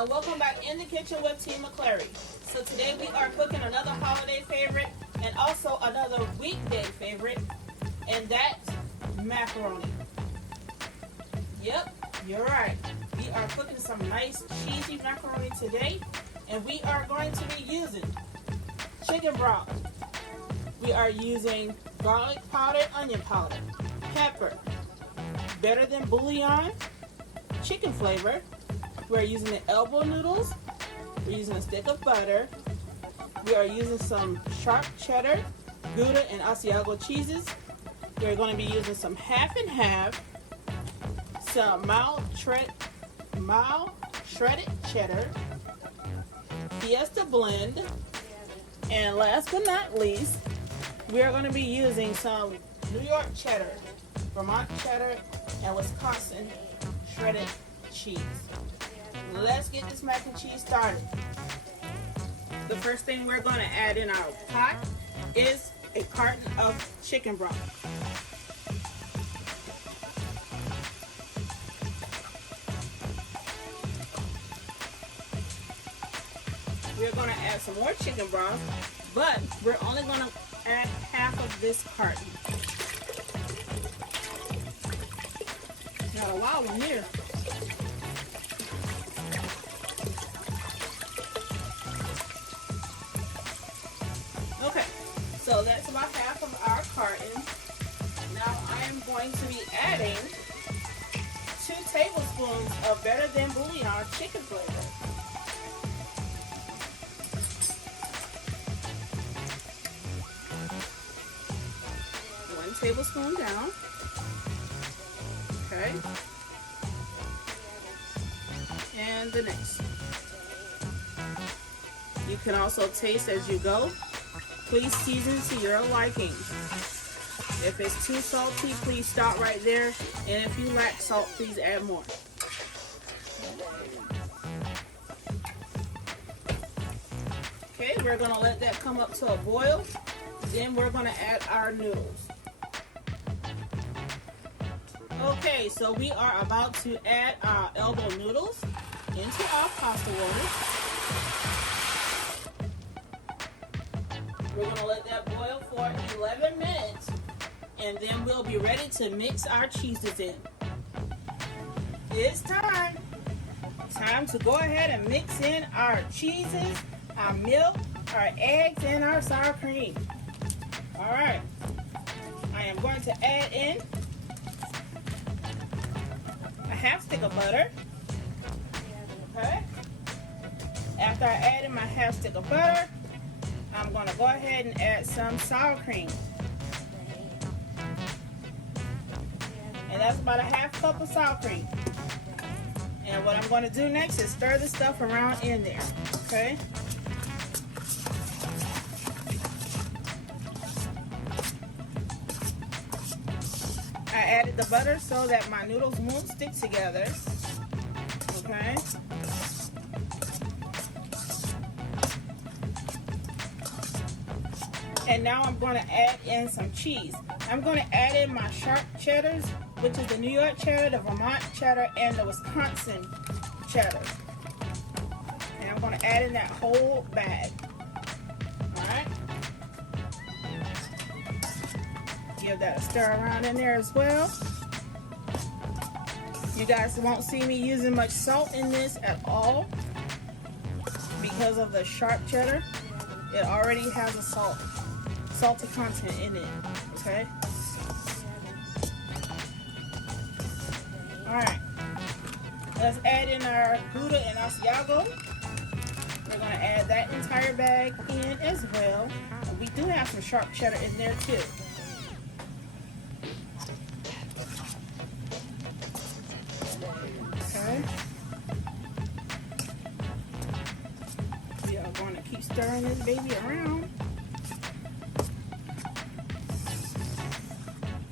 and welcome back in the kitchen with Tea McClary. So today we are cooking another holiday favorite and also another weekday favorite, and that's macaroni. Yep, you're right. We are cooking some nice cheesy macaroni today, and we are going to be using chicken broth. We are using garlic powder, onion powder, pepper, better than bouillon, chicken flavor. We're using the elbow noodles. We're using a stick of butter. We are using some sharp cheddar, Gouda, and Asiago cheeses. We're going to be using some half and half, some mild shredded cheddar, Fiesta blend, and last but not least, we are going to be using some New York cheddar, Vermont cheddar, and Wisconsin shredded cheese. Let's get this mac and cheese started. The first thing we're going to add in our pot is a carton of chicken broth. We're going to add some more chicken broth, but we're only going to add half of this carton. Got a wild one here. Okay, so that's about half of our carton. Now I am going to be adding 2 tablespoons of better than bouillon chicken flavor. One tablespoon down. Okay. And the next. You can also taste as you go. Please season to your liking. If it's too salty, please stop right there. And if you lack salt, please add more. Okay, we're going to let that come up to a boil. Then we're going to add our noodles. Okay, so we are about to add our elbow noodles into our pasta water. We're going to let that boil for 11 minutes, and then we'll be ready to mix our cheeses in. It's time. Time to go ahead and mix in our cheeses, our milk, our eggs, and our sour cream. All right. I am going to add in a half stick of butter. Okay. After I add in my half stick of butter, I'm going to go ahead and add some sour cream. And that's about a half cup of sour cream. And what I'm going to do next is stir the stuff around in there. Okay? I added the butter so that my noodles won't stick together. Okay? And now I'm going to add in some cheese. I'm going to add in my sharp cheddars, which is the New York cheddar, the Vermont cheddar, and the Wisconsin cheddar. And I'm going to add in that whole bag. Alright? Give that a stir around in there as well. You guys won't see me using much salt in this at all because of the sharp cheddar. It already has a salty content in it. Okay? Alright. Let's add in our Gouda and Asiago. We're going to add that entire bag in as well. And we do have some sharp cheddar in there too. Okay. We are going to keep stirring this baby around.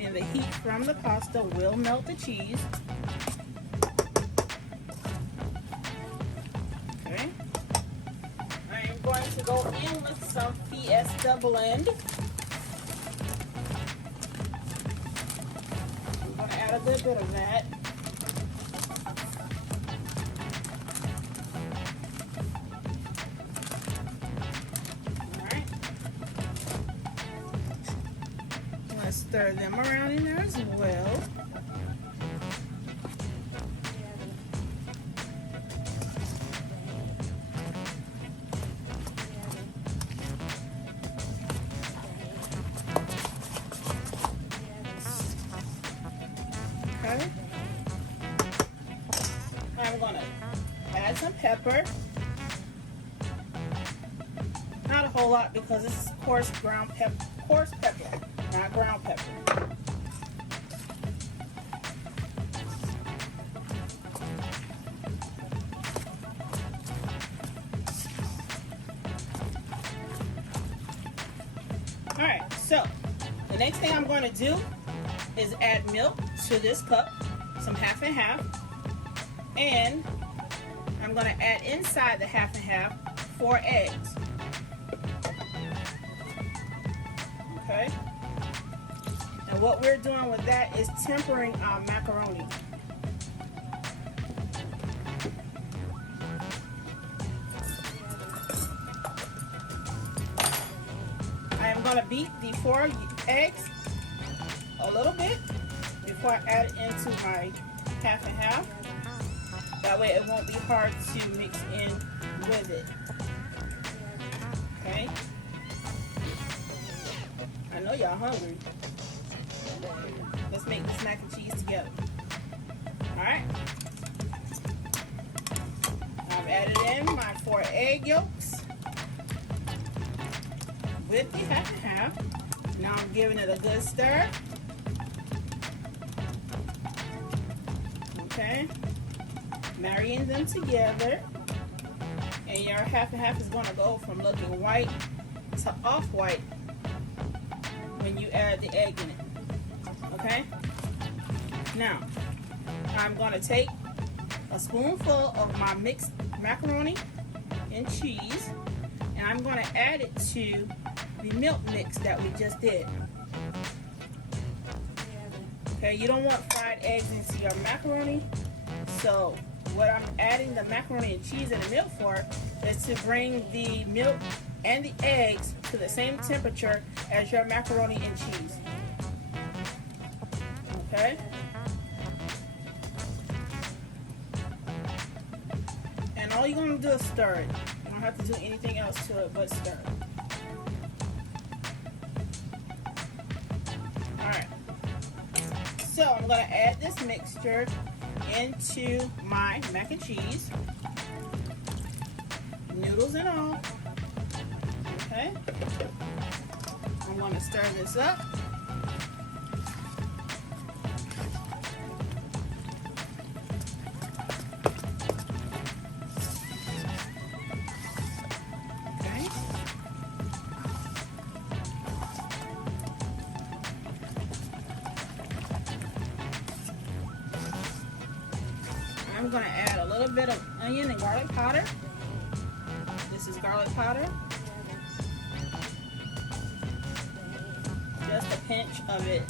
And the heat from the pasta will melt the cheese. Okay. I am going to go in with some Fiesta blend. I'm going to add a little bit of that. stir them around in there as well. Okay. I'm gonna add some pepper. Not a whole lot because this is coarse pepper, not ground pepper. All right, so the next thing I'm going to do is add milk to this cup, some half and half, and I'm going to add inside the half and half 4 eggs. Okay, and what we're doing with that is tempering our macaroni. I am going to beat the 4 eggs a little bit before I add it into my half and half. That way it won't be hard to mix in with it. Okay. I know y'all hungry. Let's make this mac and cheese together. Alright. I've added in my 4 egg yolks with the half and half. Now I'm giving it a good stir. Okay. Marrying them together. And your half and half is going to go from looking white to off-white when you add the egg in it. Okay? Now, I'm going to take a spoonful of my mixed macaroni and cheese, and I'm going to add it to the milk mix that we just did. Okay, you don't want fried eggs into your macaroni, so what I'm adding the macaroni and cheese and the milk for is to bring the milk and the eggs to the same temperature as your macaroni and cheese. Okay? And all you're going to do is stir it. You don't have to do anything else to it but stir it. Alright. So I'm going to add this mixture into my mac and cheese. Noodles and all. Okay. I'm going to stir this up. Okay. I'm going to add a little bit of onion and garlic powder. This is garlic powder. Just a pinch of it,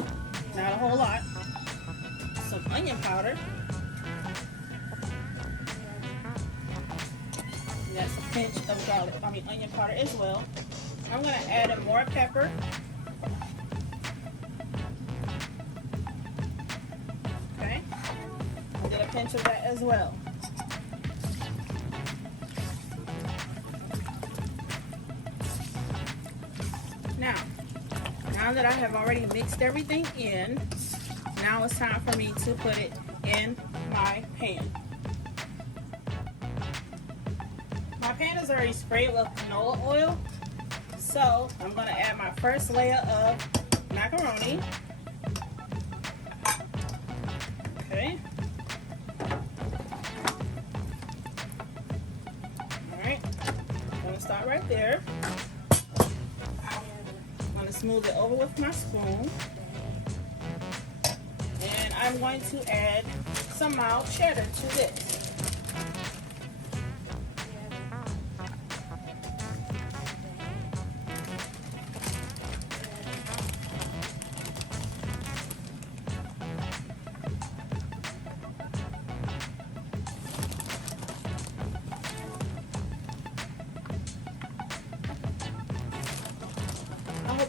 not a whole lot. Some onion powder. And that's a pinch of onion powder as well. I'm going to add in more pepper. Okay. I did a pinch of that as well. Now that I have already mixed everything in, now it's time for me to put it in my pan. My pan is already sprayed with canola oil, so I'm going to add my first layer of macaroni. Okay. Alright, I'm going to start right there. Smooth it over with my spoon, and I'm going to add some mild cheddar to this.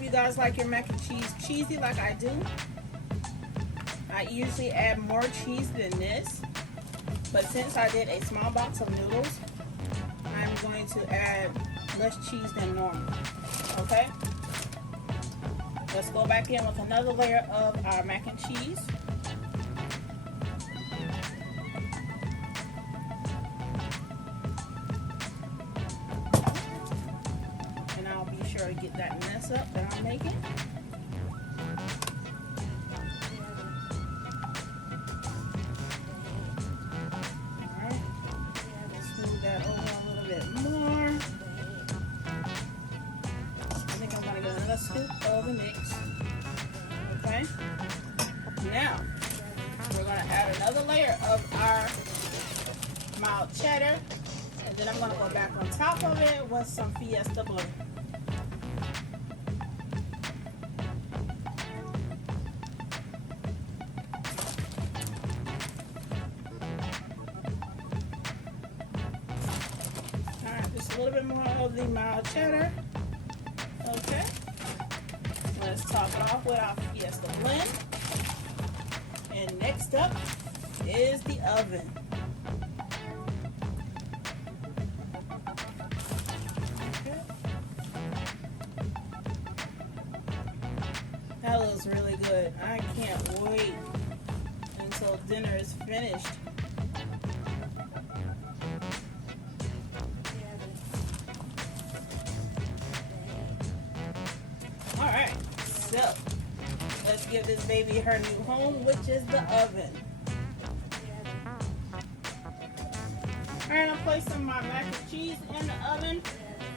you guys like your mac and cheese cheesy like I do. I usually add more cheese than this, but since I did a small box of noodles, I'm going to add less cheese than normal. Okay? Let's go back in with another layer of our mac and cheese. And I'll be sure to get that mess up that I'm making. Alright. Smooth that over a little bit more. I think I'm going to get another scoop of the mix. Okay? Now, we're going to add another layer of our mild cheddar. And then I'm going to go back on top of it with some Fiesta Blue. Alright, just a little bit more of the mild cheddar. Okay. Let's top it off with our Fiesta blend. And next up is the oven. Okay. That looks really good. I can't wait until dinner is finished. Alright, so let's give this baby her new home, which is the oven. Alright, I'm placing my mac and cheese in the oven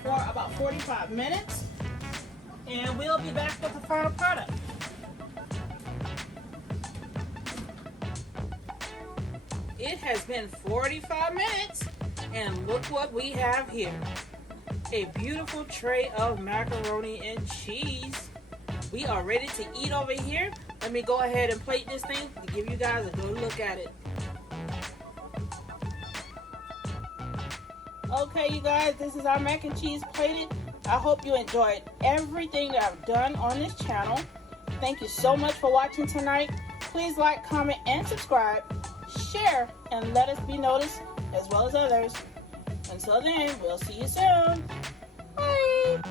for about 45 minutes. And we'll be back with the final product. It has been 45 minutes, and look what we have here. A beautiful tray of macaroni and cheese. We are ready to eat over here. Let me go ahead and plate this thing to give you guys a good look at it. Okay, you guys, this is our mac and cheese plated. I hope you enjoyed everything that I've done on this channel. Thank you so much for watching tonight. Please like, comment, and subscribe. Share and let us be noticed as well as others. Until then, we'll see you soon. Bye.